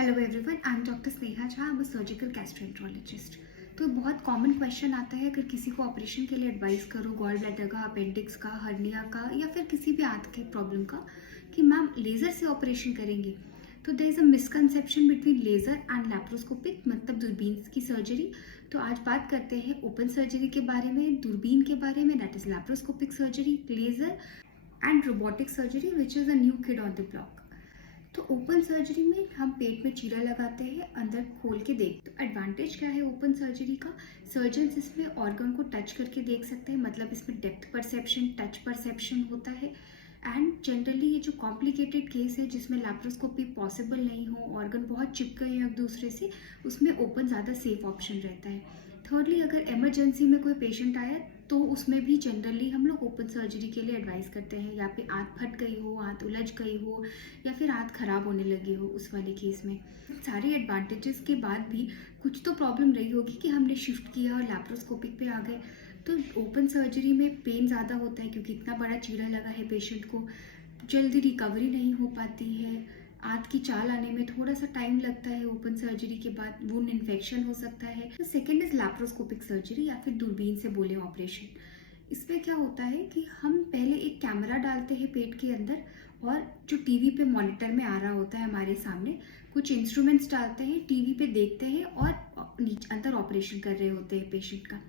Hello everyone, I am doctor Sneha Jha. I am a surgical gastroenterologist. तो बहुत common question आता है अगर किसी को ऑपरेशन के लिए एडवाइस करो, गॉल ब्लैडर का, अपेंडिक्स का, हर्निया का या फिर किसी भी आंत के प्रॉब्लम का, कि मैम लेज़र से ऑपरेशन करेंगे। तो there is a misconception between laser and laparoscopic, मतलब दूरबीन की सर्जरी। तो आज बात करते हैं ओपन सर्जरी के बारे में, दूरबीन के बारे में, that is laparoscopic surgery, laser and robotic surgery which is a new kid on the block. तो ओपन सर्जरी में हम पेट में चीरा लगाते हैं, अंदर खोल के देख। तो एडवांटेज क्या है ओपन सर्जरी का? सर्जन्स इसमें ऑर्गन को टच करके देख सकते हैं, मतलब इसमें डेप्थ परसेप्शन, टच परसेप्शन होता है। एंड जनरली ये जो कॉम्प्लिकेटेड केस है जिसमें लैप्रोस्कोपी पॉसिबल नहीं हो, ऑर्गन बहुत चिपके हैं एक दूसरे से, उसमें ओपन ज़्यादा सेफ ऑप्शन रहता है। थर्डली, अगर इमरजेंसी में कोई पेशेंट आया तो उसमें भी जनरली हम लोग ओपन सर्जरी के लिए एडवाइस करते हैं, या फिर आंत फट गई हो, आंत उलझ गई हो, या फिर आंत खराब होने लगी हो, उस वाले केस में। सारे एडवांटेजेस के बाद भी कुछ तो प्रॉब्लम रही होगी कि हमने शिफ्ट किया और लैप्रोस्कोपिक पे आ गए। तो ओपन सर्जरी में पेन ज़्यादा होता है क्योंकि इतना बड़ा चीरा लगा है, पेशेंट को जल्दी रिकवरी नहीं हो पाती है, आंत की चाल आने में थोड़ा सा टाइम लगता है, ओपन सर्जरी के बाद वुंड इन्फेक्शन हो सकता है। तो सेकेंड इज लैप्रोस्कोपिक सर्जरी या फिर दूरबीन से बोले ऑपरेशन। इसमें क्या होता है कि हम पहले एक कैमरा डालते हैं पेट के अंदर, और जो टीवी पे मॉनिटर में आ रहा होता है हमारे सामने, कुछ इंस्ट्रूमेंट्स डालते हैं, टीवी पे देखते हैं और अंदर ऑपरेशन कर रहे होते हैं पेशेंट का।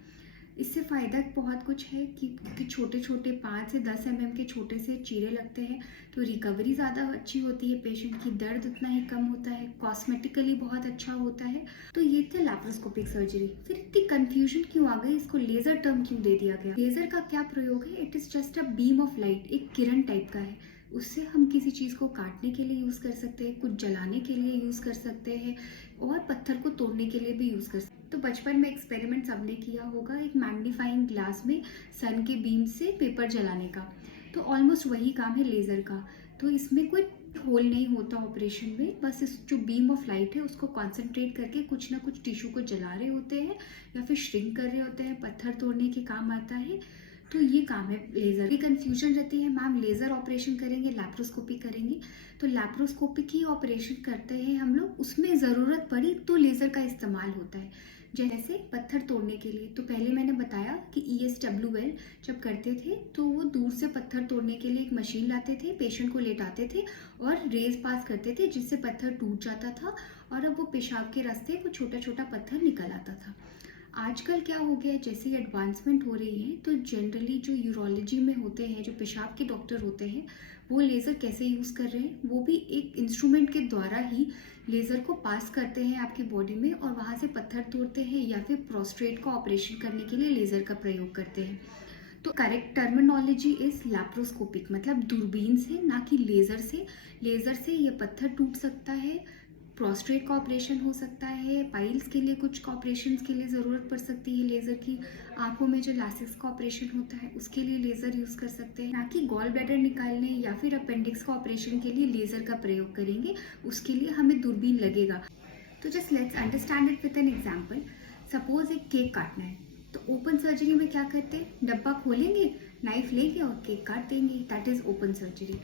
इससे फ़ायदा बहुत कुछ है क्योंकि छोटे छोटे 5 से 10 mm के छोटे से चीरे लगते हैं, तो रिकवरी ज़्यादा अच्छी होती है पेशेंट की, दर्द उतना ही कम होता है, कॉस्मेटिकली बहुत अच्छा होता है। तो ये थे लैप्रोस्कोपिक सर्जरी। फिर इतनी कन्फ्यूजन क्यों आ गई, इसको लेज़र टर्म क्यों दे दिया गया? लेज़र का क्या प्रयोग है? It is just a beam of light, एक किरण टाइप का है। उससे हम किसी चीज़ को काटने के लिए यूज़ कर सकते हैं, कुछ जलाने के लिए यूज़ कर सकते हैं, और पत्थर को तोड़ने के लिए भी यूज़ कर सकते हैं। तो बचपन में एक्सपेरिमेंट सबने किया होगा, एक मैग्नीफाइंग ग्लास में सन के बीम से पेपर जलाने का। तो ऑलमोस्ट वही काम है लेज़र का। तो इसमें कोई होल नहीं होता ऑपरेशन में, बस इस जो बीम ऑफ लाइट है उसको कॉन्सेंट्रेट करके कुछ ना कुछ टिश्यू को जला रहे होते हैं या फिर श्रिंक कर रहे होते हैं, पत्थर तोड़ने के काम आता है। तो ये काम है लेज़र की। कन्फ्यूजन रहती है मैम लेज़र ऑपरेशन करेंगे लैप्रोस्कोपी करेंगे? तो लैप्रोस्कोपी की ऑपरेशन करते हैं हम लोग, उसमें ज़रूरत पड़ी तो लेज़र का इस्तेमाल होता है, जैसे पत्थर तोड़ने के लिए। तो पहले मैंने बताया कि ESWL जब करते थे तो वो दूर से पत्थर तोड़ने के लिए एक मशीन लाते थे, पेशेंट को लेटाते थे और रेज पास करते थे जिससे पत्थर टूट जाता था, और अब वो पेशाब के रास्ते वो छोटा छोटा पत्थर निकल आता था। आजकल क्या हो गया है, जैसी एडवांसमेंट हो रही है तो जनरली जो यूरोलॉजी में होते हैं, जो पेशाब के डॉक्टर होते हैं, वो लेज़र कैसे यूज़ कर रहे हैं, वो भी एक इंस्ट्रूमेंट के द्वारा ही लेज़र को पास करते हैं आपकी बॉडी में और वहाँ से पत्थर तोड़ते हैं, या फिर प्रोस्टेट का ऑपरेशन करने के लिए लेज़र का प्रयोग करते हैं। तो करेक्ट टर्मिनोलॉजी इज लैप्रोस्कोपिक, मतलब दूरबीन से, ना कि लेज़र से। लेज़र से ये पत्थर टूट सकता है, प्रोस्टेट का ऑपरेशन हो सकता है, पाइल्स के लिए कुछ ऑपरेशन के लिए ज़रूरत पड़ सकती है लेज़र की, आंखों में जो लासिक्स का ऑपरेशन होता है उसके लिए लेज़र यूज़ कर सकते हैं, ना कि गॉल ब्लैडर निकालने या फिर अपेंडिक्स का ऑपरेशन के लिए लेज़र का प्रयोग करेंगे, उसके लिए हमें दूरबीन लगेगा। तो just let's understand it with an example. Suppose एक केक काटना है, तो ओपन सर्जरी में क्या करते हैं, डब्बा खोलेंगे, नाइफ लेंगे और केक काट देंगे, that is open surgery.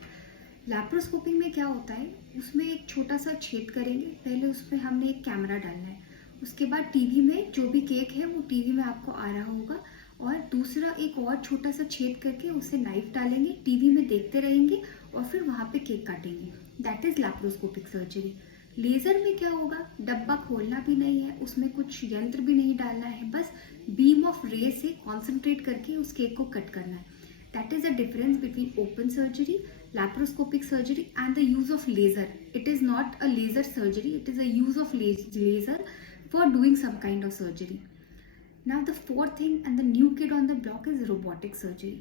Laparoscopy में क्या होता है, उसमें एक छोटा सा छेद करेंगे, पहले उसमें हमने एक कैमरा डालना है, उसके बाद टीवी में जो भी केक है वो टीवी में आपको आ रहा होगा, और दूसरा एक और छोटा सा छेद करके उससे नाइफ डालेंगे, टीवी में देखते रहेंगे और फिर वहाँ पे केक काटेंगे, that is laparoscopic surgery. Laser में क्या होगा, डब्बा खोलना भी नहीं है, उसमें कुछ यंत्र भी नहीं डालना है, बस बीम ऑफ रे से कॉन्सेंट्रेट करके उस केक को कट करना है। That is the difference between open surgery, laparoscopic surgery and the use of laser. It is not a laser surgery, it is a use of laser for doing some kind of surgery. Now the fourth thing and the new kid on the block is robotic surgery.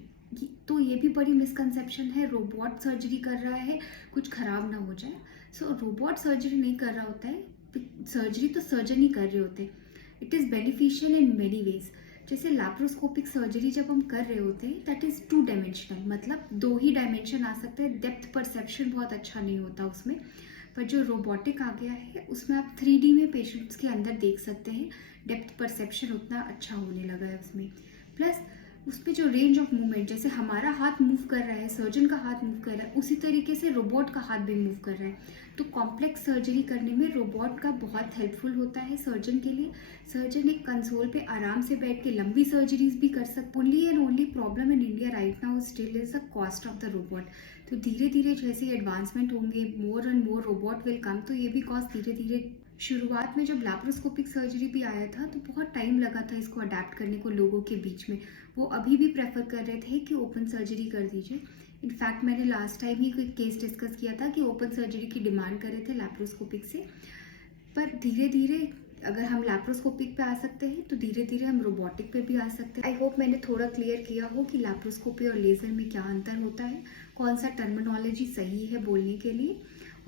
तो ये भी बड़ी misconception है, robot surgery कर रहा है कुछ खराब ना हो जाए। सो रोबोट सर्जरी नहीं कर रहा होता है, सर्जरी तो सर्जन ही कर रहे होते हैं। It is beneficial in many ways. जैसे लैप्रोस्कोपिक सर्जरी जब हम कर रहे होते हैं दैट इज़ 2 डायमेंशनल, मतलब 2 ही डायमेंशन आ सकते हैं, डेप्थ परसेप्शन बहुत अच्छा नहीं होता उसमें। पर जो रोबोटिक आ गया है उसमें आप 3D में पेशेंट्स के अंदर देख सकते हैं, डेप्थ परसेप्शन उतना अच्छा होने लगा है उसमें। प्लस उस पे जो रेंज ऑफ मूवमेंट, जैसे हमारा हाथ मूव कर रहा है, सर्जन का हाथ मूव कर रहा है, उसी तरीके से रोबोट का हाथ भी मूव कर रहा है। तो कॉम्प्लेक्स सर्जरी करने में रोबोट का बहुत हेल्पफुल होता है सर्जन के लिए। सर्जन एक कंसोल पे आराम से बैठ के लंबी सर्जरीज भी कर सकते। Only and only problem in India right now still is the cost of the robot. तो धीरे धीरे जैसे एडवांसमेंट होंगे, more and more robot will come, तो ये भी कॉस्ट धीरे धीरे। शुरुआत में जब लैप्रोस्कोपिक सर्जरी भी आया था तो बहुत टाइम लगा था इसको अडेप्ट करने को लोगों के बीच में। वो अभी भी प्रेफर कर रहे थे कि ओपन सर्जरी कर दीजिए। इनफैक्ट मैंने लास्ट टाइम ही कोई केस डिस्कस किया था कि ओपन सर्जरी की डिमांड कर रहे थे लैप्रोस्कोपिक से। पर धीरे धीरे अगर हम लैप्रोस्कोपिक पे आ सकते हैं तो धीरे धीरे हम रोबोटिक पे भी आ सकते हैं। आई होप मैंने थोड़ा क्लियर किया हो कि लैप्रोस्कोपी और लेज़र में क्या अंतर होता है, कौन सा टर्मिनोलॉजी सही है बोलने के लिए,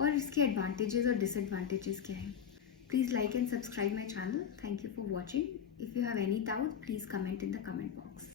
और इसके एडवांटेजेस और डिसएडवांटेजेस क्या है। Please like and subscribe my channel. Thank you for watching. If you have any doubt, please comment in the comment box.